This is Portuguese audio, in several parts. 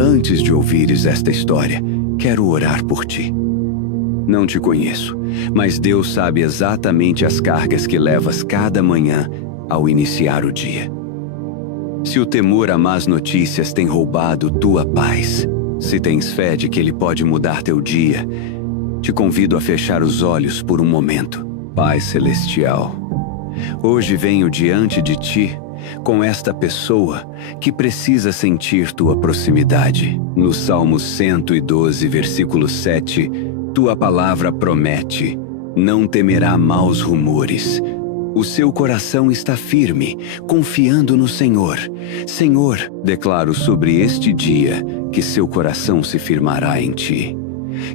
Antes de ouvires esta história, quero orar por ti. Não te conheço, mas Deus sabe exatamente as cargas que levas cada manhã ao iniciar o dia. Se o temor a más notícias tem roubado tua paz, se tens fé de que Ele pode mudar teu dia, te convido a fechar os olhos por um momento. Pai Celestial, hoje venho diante de Ti com esta pessoa que precisa sentir Tua proximidade. No Salmo 112, versículo 7, Tua palavra promete: não temerá maus rumores. O seu coração está firme, confiando no Senhor. Senhor, declaro sobre este dia que seu coração se firmará em Ti.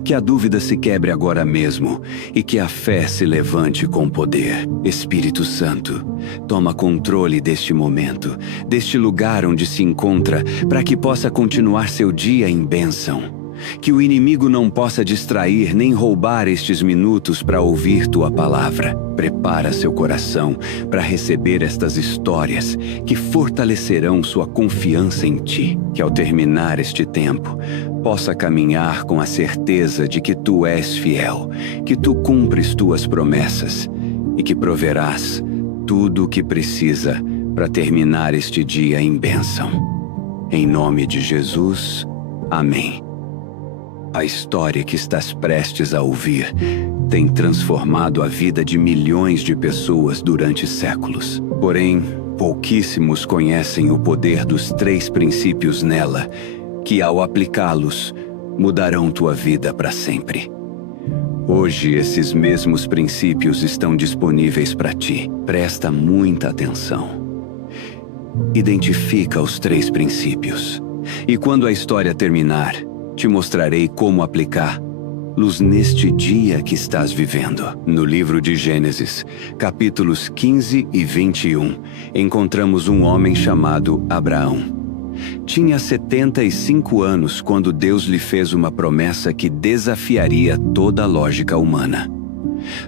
Que a dúvida se quebre agora mesmo e que a fé se levante com poder. Espírito Santo, toma controle deste momento, deste lugar onde se encontra, para que possa continuar seu dia em bênção. Que o inimigo não possa distrair nem roubar estes minutos para ouvir Tua palavra. Prepara seu coração para receber estas histórias que fortalecerão sua confiança em Ti. Que ao terminar este tempo, possa caminhar com a certeza de que Tu és fiel, que Tu cumpres Tuas promessas e que proverás tudo o que precisa para terminar este dia em bênção. Em nome de Jesus, amém. A história que estás prestes a ouvir tem transformado a vida de milhões de pessoas durante séculos. Porém, pouquíssimos conhecem o poder dos 3 princípios nela, que ao aplicá-los, mudarão tua vida para sempre. Hoje, esses mesmos princípios estão disponíveis para ti. Presta muita atenção. Identifica os 3 princípios. E quando a história terminar, te mostrarei como aplicá-los neste dia que estás vivendo. No livro de Gênesis, capítulos 15 e 21, encontramos um homem chamado Abraão. Tinha 75 anos quando Deus lhe fez uma promessa que desafiaria toda a lógica humana.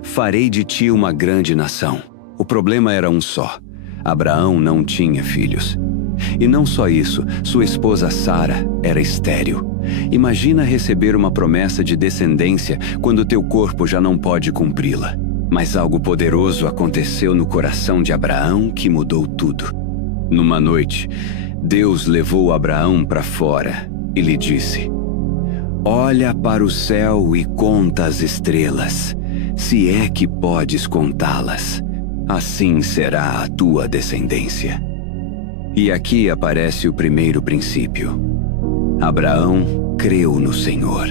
Farei de ti uma grande nação. O problema era um só: Abraão não tinha filhos. E não só isso, sua esposa Sara era estéril. Imagina receber uma promessa de descendência quando teu corpo já não pode cumpri-la. Mas algo poderoso aconteceu no coração de Abraão que mudou tudo. Numa noite, Deus levou Abraão para fora e lhe disse: olha para o céu e conta as estrelas, se é que podes contá-las. Assim será a tua descendência. E aqui aparece o primeiro princípio. Abraão creu no Senhor,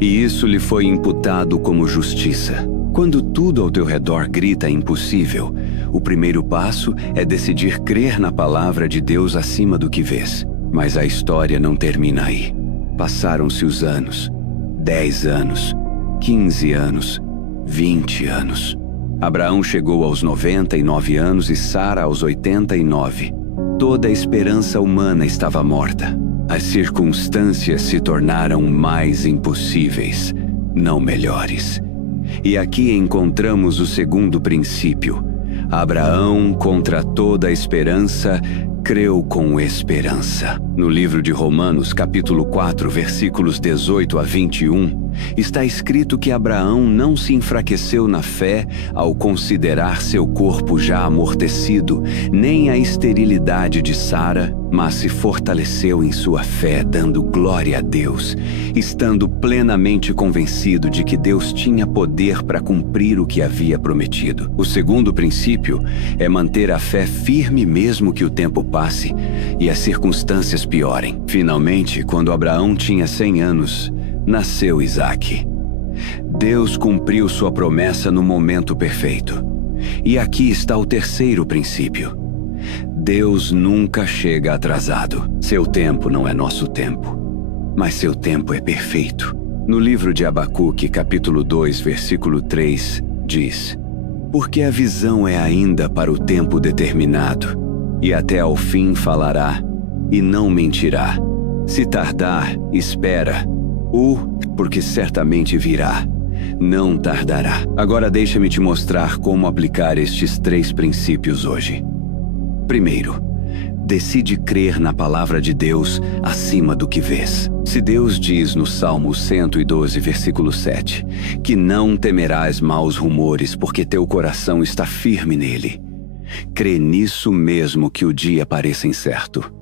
e isso lhe foi imputado como justiça. Quando tudo ao teu redor grita impossível, o primeiro passo é decidir crer na palavra de Deus acima do que vês. Mas a história não termina aí. Passaram-se os anos, 10 anos, 15 anos, 20 anos. Abraão chegou aos 99 anos e Sara aos 89. Toda a esperança humana estava morta. As circunstâncias se tornaram mais impossíveis, não melhores. E aqui encontramos o segundo princípio. Abraão, contra toda a esperança, creu com esperança. No livro de Romanos, capítulo 4, versículos 18 a 21, está escrito que Abraão não se enfraqueceu na fé ao considerar seu corpo já amortecido, nem a esterilidade de Sara, mas se fortaleceu em sua fé, dando glória a Deus, estando plenamente convencido de que Deus tinha poder para cumprir o que havia prometido. O segundo princípio é manter a fé firme mesmo que o tempo passe e as circunstâncias piorem. Finalmente, quando Abraão tinha 100 anos, nasceu Isaque. Deus cumpriu sua promessa no momento perfeito. E aqui está o terceiro princípio. Deus nunca chega atrasado. Seu tempo não é nosso tempo, mas seu tempo é perfeito. No livro de Abacuque, capítulo 2, versículo 3, diz: porque a visão é ainda para o tempo determinado, e até ao fim falará, e não mentirá. Se tardar, espera, porque certamente virá, não tardará. Agora deixa-me te mostrar como aplicar estes 3 princípios hoje. Primeiro, Decide crer na palavra de Deus acima do que vês. Se Deus diz no Salmo 112, versículo 7, que não temerás maus rumores porque teu coração está firme nele, crê nisso mesmo que o dia pareça incerto.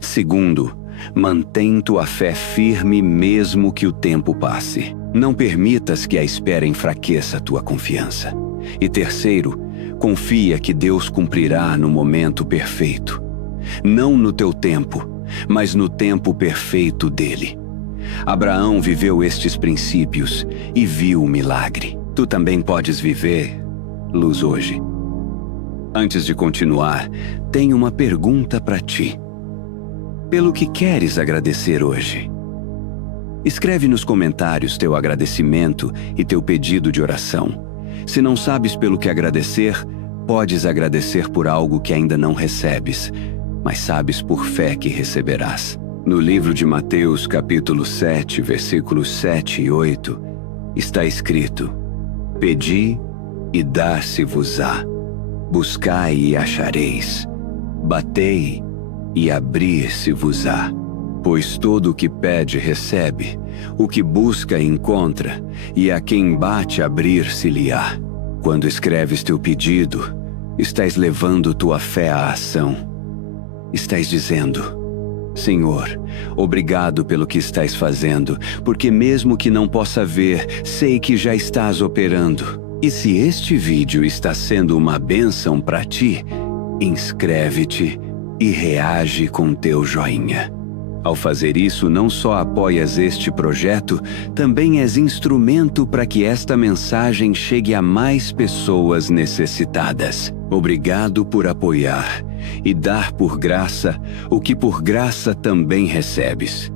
Segundo, mantém tua fé firme mesmo que o tempo passe. Não permitas que a espera enfraqueça tua confiança. E terceiro, confia que Deus cumprirá no momento perfeito. Não no teu tempo, mas no tempo perfeito dele. Abraão viveu estes princípios e viu o milagre. Tu também podes viver luz hoje. Antes de continuar, tenho uma pergunta para ti. Pelo que queres agradecer hoje? Escreve nos comentários teu agradecimento e teu pedido de oração. Se não sabes pelo que agradecer, podes agradecer por algo que ainda não recebes, mas sabes por fé que receberás. No livro de Mateus, capítulo 7, versículos 7 e 8, está escrito: Pedi e dar-se-vos-á, buscai e achareis, batei e abrir-se-vos-á. Pois todo o que pede recebe, o que busca encontra, e a quem bate abrir-se-lhe-á. Quando escreves teu pedido, estás levando tua fé à ação. Estás dizendo: Senhor, obrigado pelo que estás fazendo, porque mesmo que não possa ver, sei que já estás operando. E se este vídeo está sendo uma bênção para ti, inscreve-te e reage com teu joinha. Ao fazer isso, não só apoias este projeto, também és instrumento para que esta mensagem chegue a mais pessoas necessitadas. Obrigado por apoiar e dar por graça o que por graça também recebes.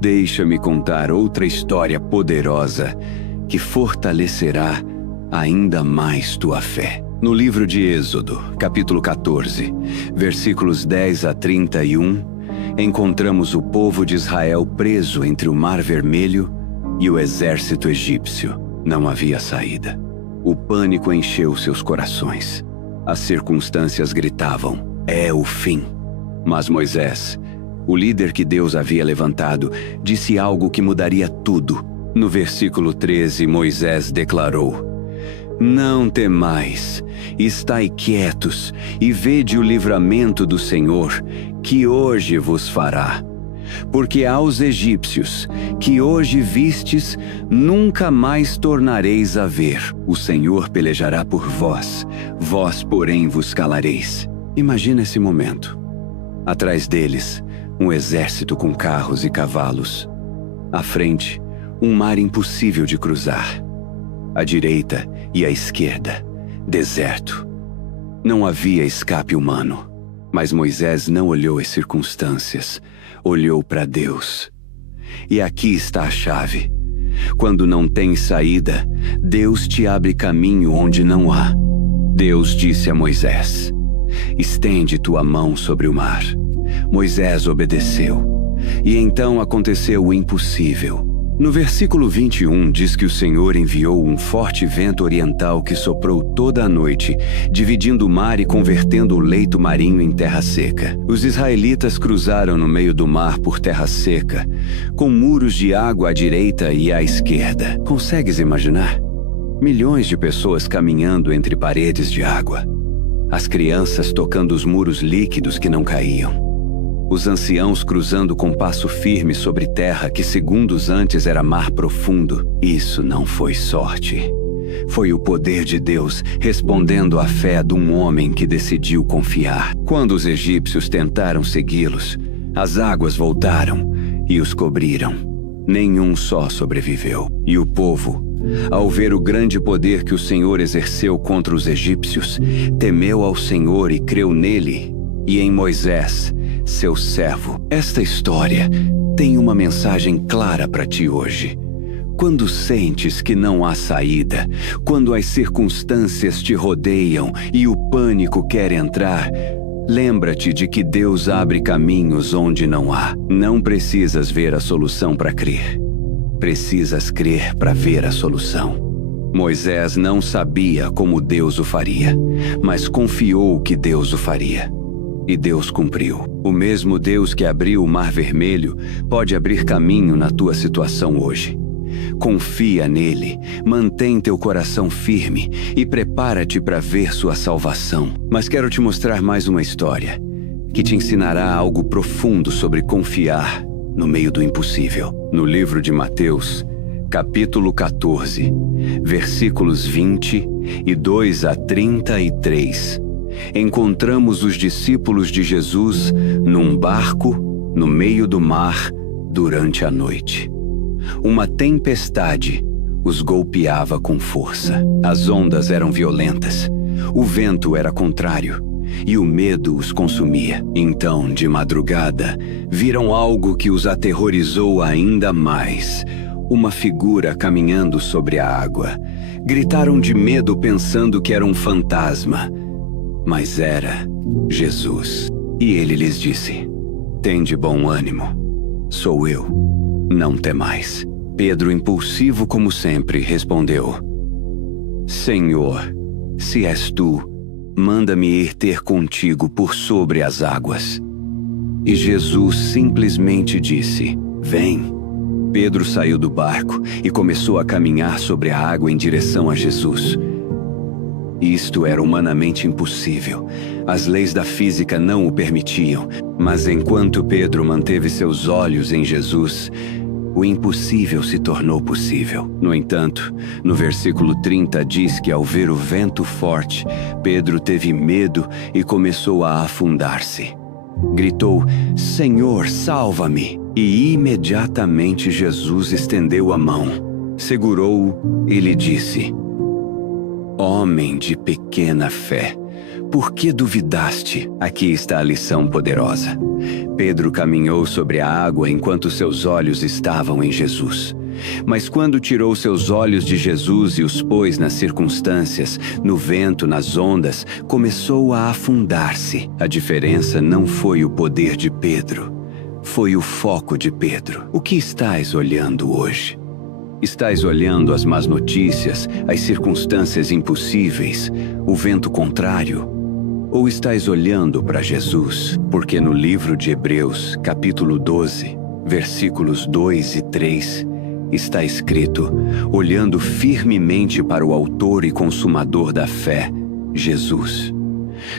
Deixa-me contar outra história poderosa que fortalecerá ainda mais tua fé. No livro de Êxodo, capítulo 14, versículos 10 a 31, encontramos o povo de Israel preso entre o Mar Vermelho e o exército egípcio. Não havia saída. O pânico encheu seus corações. As circunstâncias gritavam: é o fim. Mas Moisés, o líder que Deus havia levantado, disse algo que mudaria tudo. No versículo 13, Moisés declarou: Não temais, estai quietos e vede o livramento do Senhor, que hoje vos fará. Porque aos egípcios, que hoje vistes, nunca mais tornareis a ver. O Senhor pelejará por vós, vós, porém, vos calareis. Imagina esse momento. Atrás deles, um exército com carros e cavalos. À frente, um mar impossível de cruzar. À direita e à esquerda, deserto. Não havia escape humano. Mas Moisés não olhou as circunstâncias, olhou para Deus. E aqui está a chave. Quando não tem saída, Deus te abre caminho onde não há. Deus disse a Moisés: Estende tua mão sobre o mar. Moisés obedeceu. E então aconteceu o impossível. No versículo 21 diz que o Senhor enviou um forte vento oriental que soprou toda a noite, dividindo o mar e convertendo o leito marinho em terra seca. Os israelitas cruzaram no meio do mar por terra seca, com muros de água à direita e à esquerda. Consegues imaginar? Milhões de pessoas caminhando entre paredes de água. As crianças tocando os muros líquidos que não caíam. Os anciãos cruzando com passo firme sobre terra que segundos antes era mar profundo. Isso não foi sorte. Foi o poder de Deus respondendo à fé de um homem que decidiu confiar. Quando os egípcios tentaram segui-los, as águas voltaram e os cobriram. Nenhum só sobreviveu. E o povo, ao ver o grande poder que o Senhor exerceu contra os egípcios, temeu ao Senhor e creu nele e em Moisés, seu servo. Esta história tem uma mensagem clara para ti hoje. Quando sentes que não há saída, quando as circunstâncias te rodeiam e o pânico quer entrar, lembra-te de que Deus abre caminhos onde não há. Não precisas ver a solução para crer. Precisas crer para ver a solução. Moisés não sabia como Deus o faria, mas confiou que Deus o faria. E Deus cumpriu. O mesmo Deus que abriu o Mar Vermelho pode abrir caminho na tua situação hoje. Confia nele, mantém teu coração firme e prepara-te para ver sua salvação. Mas quero te mostrar mais uma história que te ensinará algo profundo sobre confiar no meio do impossível. No livro de Mateus, capítulo 14, versículos 22 a 33, encontramos os discípulos de Jesus num barco no meio do mar durante a noite. Uma tempestade os golpeava com força. As ondas eram violentas, o vento era contrário e o medo os consumia. Então, de madrugada, viram algo que os aterrorizou ainda mais. Uma figura caminhando sobre a água. Gritaram de medo pensando que era um fantasma. Mas era Jesus. E ele lhes disse: "Tende bom ânimo. Sou eu. Não temais." Pedro, impulsivo como sempre, respondeu: "Senhor, se és tu, manda-me ir ter contigo por sobre as águas." E Jesus simplesmente disse: "Vem." Pedro saiu do barco e começou a caminhar sobre a água em direção a Jesus. Isto era humanamente impossível. As leis da física não o permitiam, mas enquanto Pedro manteve seus olhos em Jesus, o impossível se tornou possível. No entanto, no versículo 30 diz que ao ver o vento forte, Pedro teve medo e começou a afundar-se. Gritou: "Senhor, salva-me!" E imediatamente Jesus estendeu a mão, segurou-o e lhe disse: "Homem de pequena fé, por que duvidaste?" Aqui está a lição poderosa. Pedro caminhou sobre a água enquanto seus olhos estavam em Jesus. Mas quando tirou seus olhos de Jesus e os pôs nas circunstâncias, no vento, nas ondas, começou a afundar-se. A diferença não foi o poder de Pedro, foi o foco de Pedro. O que estás olhando hoje? Estás olhando as más notícias, as circunstâncias impossíveis, o vento contrário? Ou estás olhando para Jesus? Porque no livro de Hebreus, capítulo 12, versículos 2 e 3, está escrito: olhando firmemente para o autor e consumador da fé, Jesus.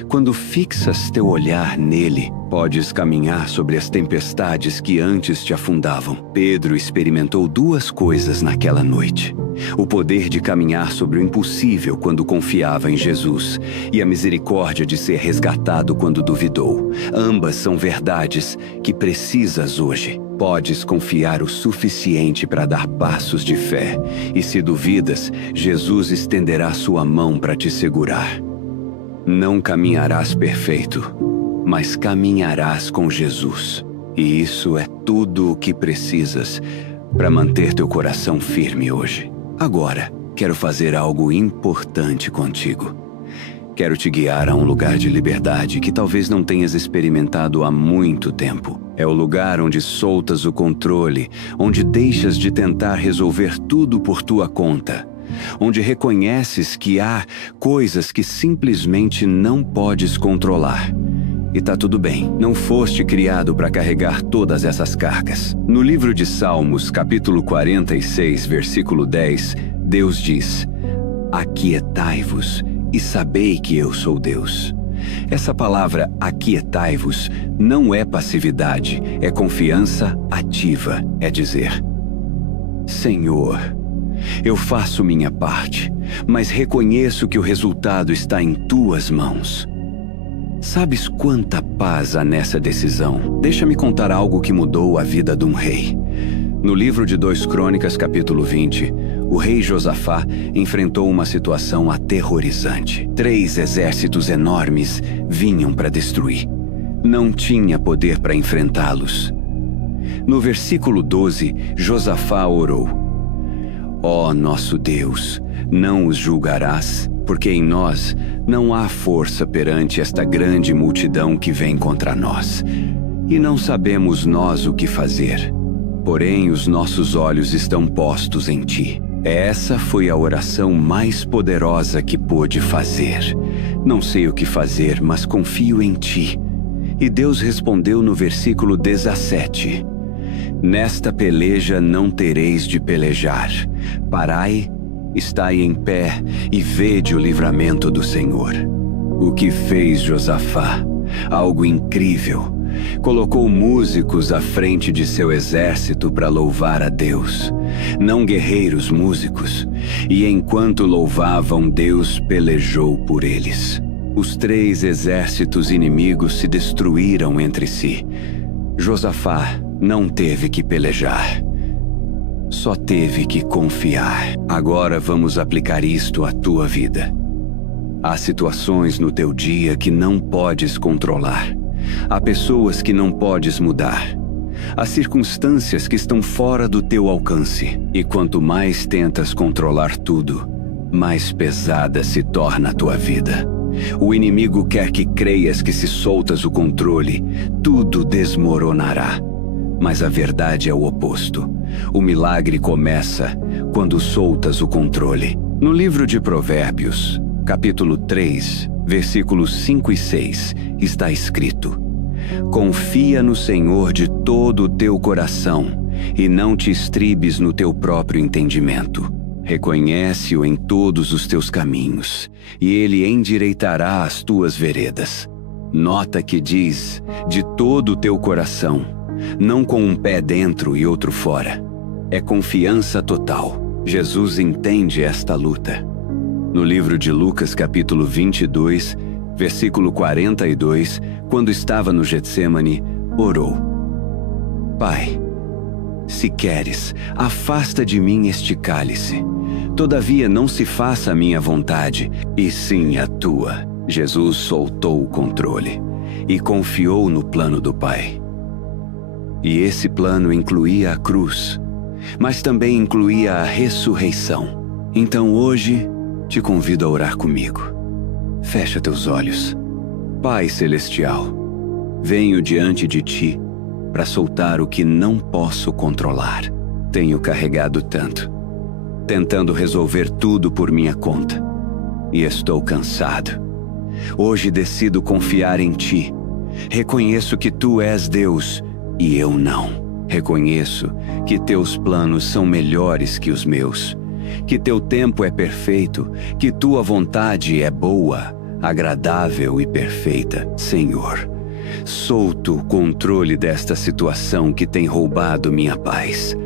Quando fixas teu olhar nele, podes caminhar sobre as tempestades que antes te afundavam. Pedro experimentou duas coisas naquela noite: o poder de caminhar sobre o impossível quando confiava em Jesus, e a misericórdia de ser resgatado quando duvidou. Ambas são verdades que precisas hoje. Podes confiar o suficiente para dar passos de fé, e se duvidas, Jesus estenderá sua mão para te segurar. Não caminharás perfeito, mas caminharás com Jesus. E isso é tudo o que precisas para manter teu coração firme hoje. Agora, quero fazer algo importante contigo. Quero te guiar a um lugar de liberdade que talvez não tenhas experimentado há muito tempo. É o lugar onde soltas o controle, onde deixas de tentar resolver tudo por tua conta, onde reconheces que há coisas que simplesmente não podes controlar. E tá tudo bem, não foste criado para carregar todas essas cargas. No livro de Salmos, capítulo 46, versículo 10, Deus diz: aquietai-vos e sabei que eu sou Deus. Essa palavra aquietai-vos não é passividade, é confiança ativa. É dizer: Senhor, eu faço minha parte, mas reconheço que o resultado está em tuas mãos. Sabes quanta paz há nessa decisão? Deixa-me contar algo que mudou a vida de um rei. No livro de 2 Crônicas, capítulo 20, o rei Josafá enfrentou uma situação aterrorizante. 3 exércitos enormes vinham para destruir. Não tinha poder para enfrentá-los. No versículo 12, Josafá orou: ó nosso Deus, não os julgarás, porque em nós não há força perante esta grande multidão que vem contra nós, e não sabemos nós o que fazer. Porém, os nossos olhos estão postos em ti. Essa foi a oração mais poderosa que pôde fazer. Não sei o que fazer, mas confio em ti. E Deus respondeu no versículo 17: Nesta peleja não tereis de pelejar. Parai, estai em pé e vede o livramento do Senhor. O que fez Josafá? Algo incrível. Colocou músicos à frente de seu exército para louvar a Deus, não guerreiros músicos. E enquanto louvavam, Deus pelejou por eles. Os 3 exércitos inimigos se destruíram entre si. Josafá não teve que pelejar, só teve que confiar. Agora vamos aplicar isto à tua vida. Há situações no teu dia que não podes controlar. Há pessoas que não podes mudar. Há circunstâncias que estão fora do teu alcance. E quanto mais tentas controlar tudo, mais pesada se torna a tua vida. O inimigo quer que creias que se soltas o controle, tudo desmoronará. Mas a verdade é o oposto. O milagre começa quando soltas o controle. No livro de Provérbios, capítulo 3, versículos 5 e 6, está escrito: Confia no Senhor de todo o teu coração e não te estribes no teu próprio entendimento. Reconhece-o em todos os teus caminhos, e ele endireitará as tuas veredas. Nota que diz, de todo o teu coração, não com um pé dentro e outro fora. É confiança total. Jesus entende esta luta. No livro de Lucas, capítulo 22, versículo 42, quando estava no Getsêmani, orou: Pai, se queres, afasta de mim este cálice. Todavia não se faça a minha vontade, e sim a tua. Jesus soltou o controle e confiou no plano do Pai. E esse plano incluía a cruz, mas também incluía a ressurreição. Então hoje, te convido a orar comigo. Fecha teus olhos. Pai Celestial, venho diante de Ti para soltar o que não posso controlar. Tenho carregado tanto, tentando resolver tudo por minha conta, e estou cansado. Hoje decido confiar em Ti. Reconheço que Tu és Deus e eu não. Reconheço que Teus planos são melhores que os meus, que Teu tempo é perfeito, que Tua vontade é boa, agradável e perfeita. Senhor, solto o controle desta situação que tem roubado minha paz.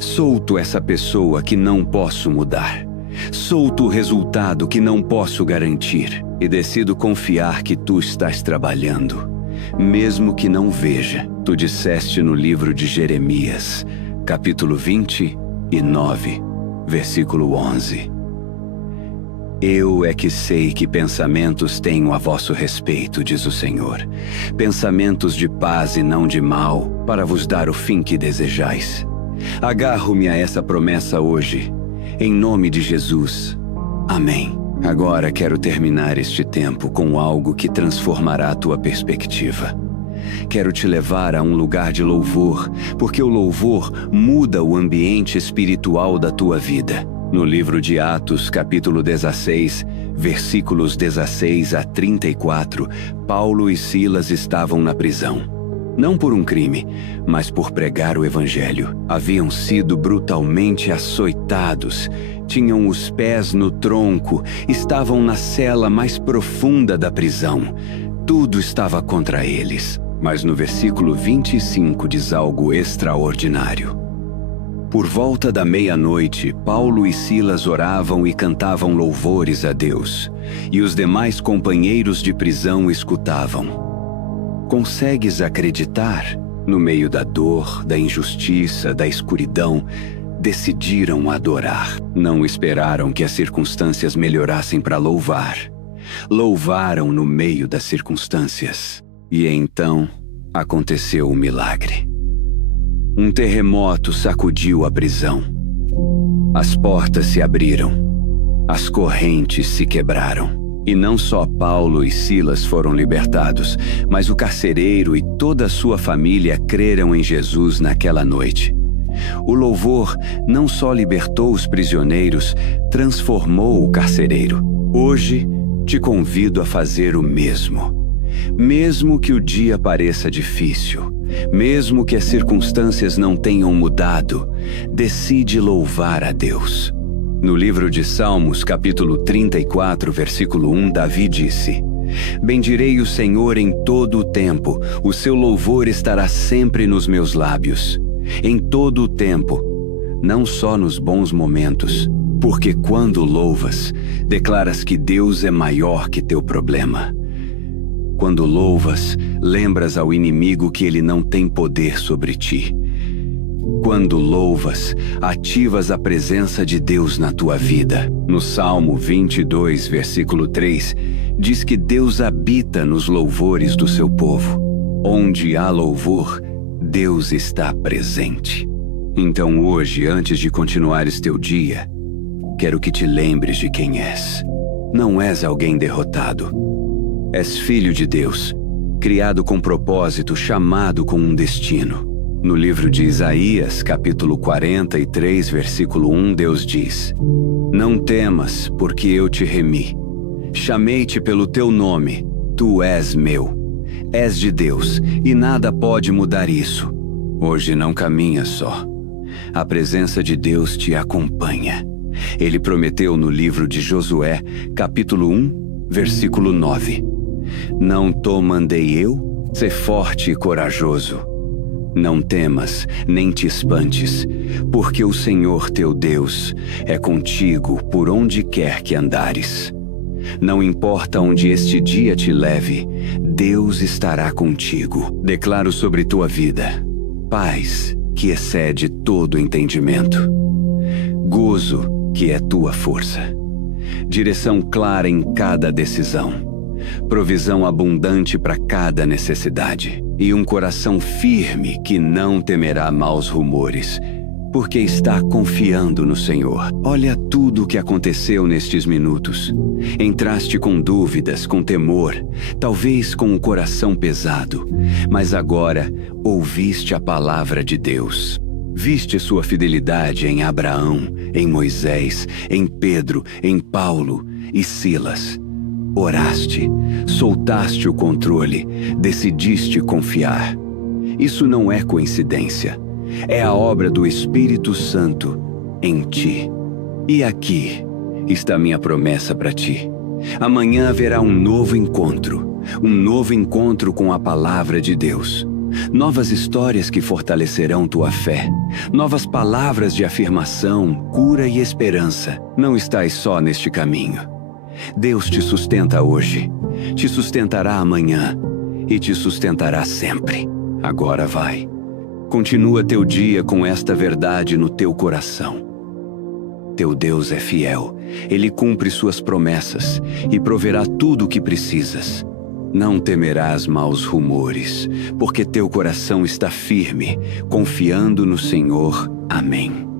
Solto essa pessoa que não posso mudar. Solto o resultado que não posso garantir. E decido confiar que Tu estás trabalhando, mesmo que não veja. Tu disseste no livro de Jeremias, capítulo 29, versículo 11: Eu é que sei que pensamentos tenho a vosso respeito, diz o Senhor, pensamentos de paz e não de mal, para vos dar o fim que desejais. Agarro-me a essa promessa hoje, em nome de Jesus. Amém. Agora quero terminar este tempo com algo que transformará a tua perspectiva. Quero te levar a um lugar de louvor, porque o louvor muda o ambiente espiritual da tua vida. No livro de Atos, capítulo 16, versículos 16 a 34, Paulo e Silas estavam na prisão. Não por um crime, mas por pregar o evangelho. Haviam sido brutalmente açoitados, tinham os pés no tronco, estavam na cela mais profunda da prisão. Tudo estava contra eles. Mas no versículo 25 diz algo extraordinário. Por volta da meia-noite, Paulo e Silas oravam e cantavam louvores a Deus, e os demais companheiros de prisão escutavam. Consegues acreditar? No meio da dor, da injustiça, da escuridão, decidiram adorar. Não esperaram que as circunstâncias melhorassem para louvar. Louvaram no meio das circunstâncias. E então aconteceu o milagre. Um terremoto sacudiu a prisão. As portas se abriram. As correntes se quebraram. E não só Paulo e Silas foram libertados, mas o carcereiro e toda a sua família creram em Jesus naquela noite. O louvor não só libertou os prisioneiros, transformou o carcereiro. Hoje, te convido a fazer o mesmo. Mesmo que o dia pareça difícil, mesmo que as circunstâncias não tenham mudado, decide louvar a Deus. No livro de Salmos, capítulo 34, versículo 1, Davi disse: Bendirei o Senhor em todo o tempo, o seu louvor estará sempre nos meus lábios. Em todo o tempo, não só nos bons momentos, porque quando louvas, declaras que Deus é maior que teu problema. Quando louvas, lembras ao inimigo que ele não tem poder sobre ti. Quando louvas, ativas a presença de Deus na tua vida. No Salmo 22, versículo 3, diz que Deus habita nos louvores do seu povo. Onde há louvor, Deus está presente. Então hoje, antes de continuares teu dia, quero que te lembres de quem és. Não és alguém derrotado. És filho de Deus, criado com propósito, chamado com um destino. No livro de Isaías, capítulo 43, versículo 1, Deus diz: Não temas, porque eu te remi. Chamei-te pelo teu nome, tu és meu. És de Deus, e nada pode mudar isso. Hoje não caminhas só. A presença de Deus te acompanha. Ele prometeu no livro de Josué, capítulo 1, versículo 9: Não te mandei eu? Sê forte e corajoso. Não temas, nem te espantes, porque o Senhor teu Deus é contigo por onde quer que andares. Não importa onde este dia te leve, Deus estará contigo. Declaro sobre tua vida paz, que excede todo entendimento. Gozo, que é tua força. Direção clara em cada decisão. Provisão abundante para cada necessidade. E um coração firme que não temerá maus rumores, porque está confiando no Senhor. Olha tudo o que aconteceu nestes minutos. Entraste com dúvidas, com temor, talvez com o coração pesado, mas agora ouviste a palavra de Deus. Viste sua fidelidade em Abraão, em Moisés, em Pedro, em Paulo e Silas. Oraste, soltaste o controle, decidiste confiar. Isso não é coincidência. É a obra do Espírito Santo em ti. E aqui está minha promessa para ti. Amanhã haverá um novo encontro com a palavra de Deus. Novas histórias que fortalecerão tua fé. Novas palavras de afirmação, cura e esperança. Não estás só neste caminho. Deus te sustenta hoje, te sustentará amanhã e te sustentará sempre. Agora vai. Continua teu dia com esta verdade no teu coração. Teu Deus é fiel, Ele cumpre suas promessas e proverá tudo o que precisas. Não temerás maus rumores, porque teu coração está firme, confiando no Senhor. Amém.